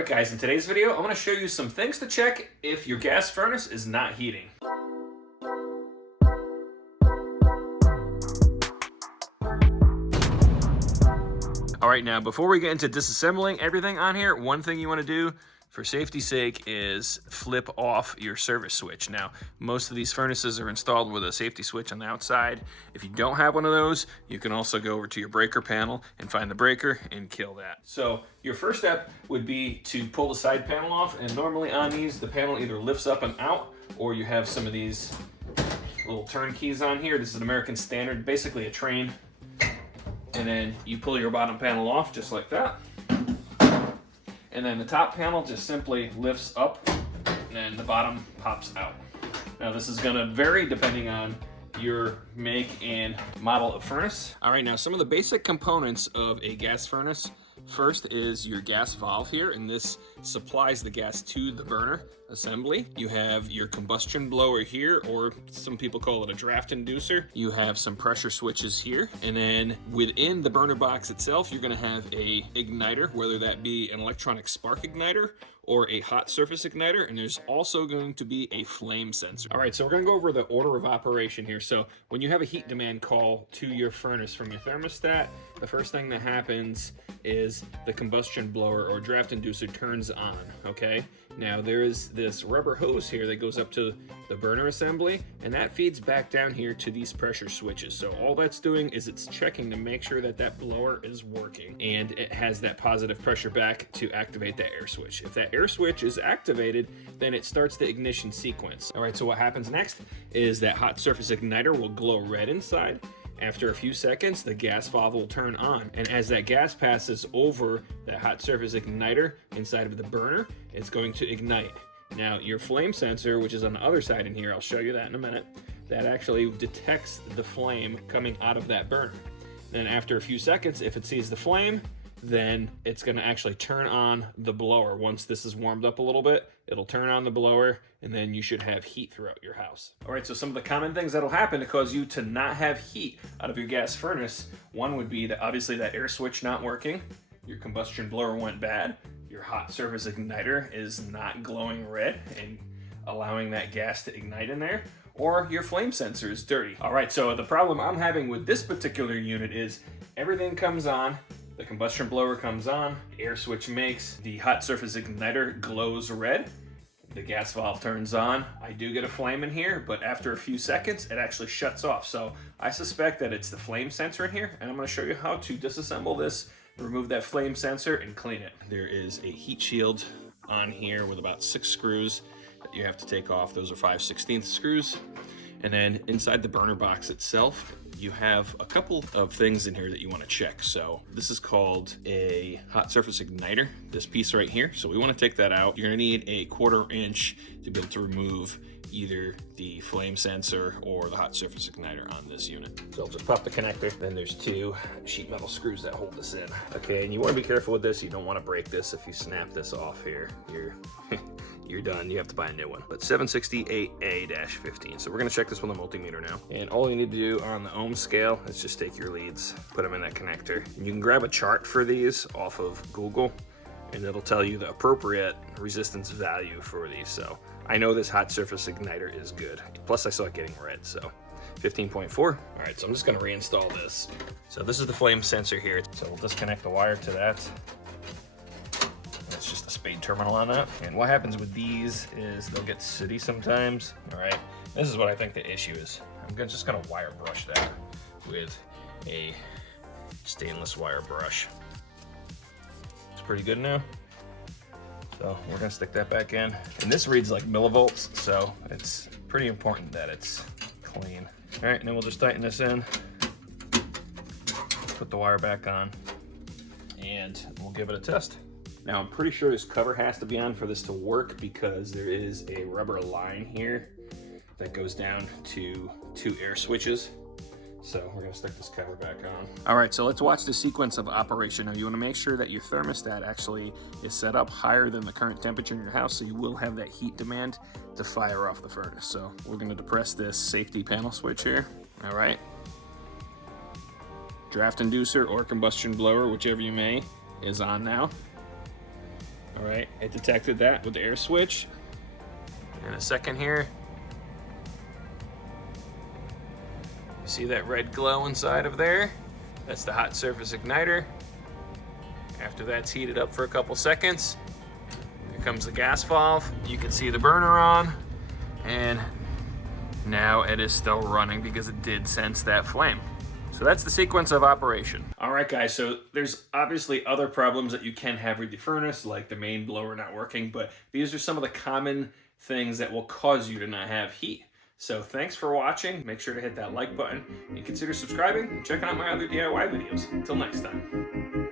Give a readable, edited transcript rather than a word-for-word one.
Alright guys, in today's video, I'm going to show you some things to check if your gas furnace is not heating. Alright, now before we get into disassembling everything on here, one thing you want to do for safety's sake is flip off your service switch. Now, most of these furnaces are installed with a safety switch on the outside. If you don't have one of those, you can also go over to your breaker panel and find the breaker and kill that. So your first step would be to pull the side panel off, and normally on these, the panel either lifts up and out, or you have some of these little turn keys on here. This is an American standard, basically a train. And then you pull your bottom panel off just like that. And then the top panel just simply lifts up and the bottom pops out. Now this is gonna vary depending on your make and model of furnace. All right, now some of the basic components of a gas furnace. First is your gas valve here, and this supplies the gas to the burner assembly. You have your combustion blower here, or some people call it a draft inducer. You have some pressure switches here, and then within the burner box itself, you're gonna have a igniter, whether that be an electronic spark igniter or a hot surface igniter, and there's also going to be a flame sensor. All right, so we're gonna go over the order of operation here. So when you have a heat demand call to your furnace from your thermostat, the first thing that happens is the combustion blower or draft inducer turns on, okay? Now there is this rubber hose here that goes up to the burner assembly, and that feeds back down here to these pressure switches. So all that's doing is it's checking to make sure that that blower is working, and it has that positive pressure back to activate that air switch. If that air switch is activated, then it starts the ignition sequence. All right, so what happens next is that hot surface igniter will glow red inside. After a few seconds, the gas valve will turn on, and as that gas passes over that hot surface igniter inside of the burner, it's going to ignite. Now, your flame sensor, which is on the other side in here, I'll show you that in a minute, that actually detects the flame coming out of that burner. Then after a few seconds, if it sees the flame, then it's gonna actually turn on the blower. Once this is warmed up a little bit, it'll turn on the blower, and then you should have heat throughout your house. All right, so some of the common things that'll happen to cause you to not have heat out of your gas furnace, one would be that obviously that air switch not working, your combustion blower went bad, your hot surface igniter is not glowing red and allowing that gas to ignite in there, or your flame sensor is dirty. All right, so the problem I'm having with this particular unit is everything comes on, the combustion blower comes on, the air switch makes, the hot surface igniter glows red, the gas valve turns on. I do get a flame in here, but after a few seconds, it actually shuts off. So I suspect that it's the flame sensor in here, and I'm gonna show you how to disassemble this, remove that flame sensor, and clean it. There is a heat shield on here with about 6 screws that you have to take off. Those are 5/16 screws. And then inside the burner box itself, you have a couple of things in here that you want to check. So this is called a hot surface igniter, this piece right here. So we want to take that out. You're going to need a 1/4 inch to be able to remove either the flame sensor or the hot surface igniter on this unit. So I'll just pop the connector. Then there's 2 sheet metal screws that hold this in. Okay, and you want to be careful with this. You don't want to break this. If you snap this off here, you're done. You have to buy a new one. But 768A-15. So we're gonna check this with a multimeter now. And all you need to do on the ohm scale is just take your leads, put them in that connector. And you can grab a chart for these off of Google, and it'll tell you the appropriate resistance value for these. So I know this hot surface igniter is good. Plus I saw it getting red, so 15.4. All right, so I'm just gonna reinstall this. So this is the flame sensor here. So we'll disconnect the wire to that. It's just a spade terminal on that. And what happens with these is they'll get sooty sometimes. All right, this is what I think the issue is. Just gonna wire brush that with a stainless wire brush. It's pretty good now. So we're gonna stick that back in. And this reads like millivolts, so it's pretty important that it's clean. All right, and then we'll just tighten this in, put the wire back on, and we'll give it a test. Now I'm pretty sure this cover has to be on for this to work because there is a rubber line here that goes down to 2 air switches. So we're gonna stick this cover back on. All right, so let's watch the sequence of operation. Now you wanna make sure that your thermostat actually is set up higher than the current temperature in your house, so you will have that heat demand to fire off the furnace. So we're gonna depress this safety panel switch here. All right. Draft inducer or combustion blower, whichever you may, is on now. All right, it detected that with the air switch. In a second here, you see that red glow inside of there? That's the hot surface igniter. After that's heated up for a couple seconds, here comes the gas valve. You can see the burner on, and now it is still running because it did sense that flame. So that's the sequence of operation. All right, guys, so there's obviously other problems that you can have with your furnace, like the main blower not working, but these are some of the common things that will cause you to not have heat. So thanks for watching. Make sure to hit that like button and consider subscribing and checking out my other DIY videos. Until next time.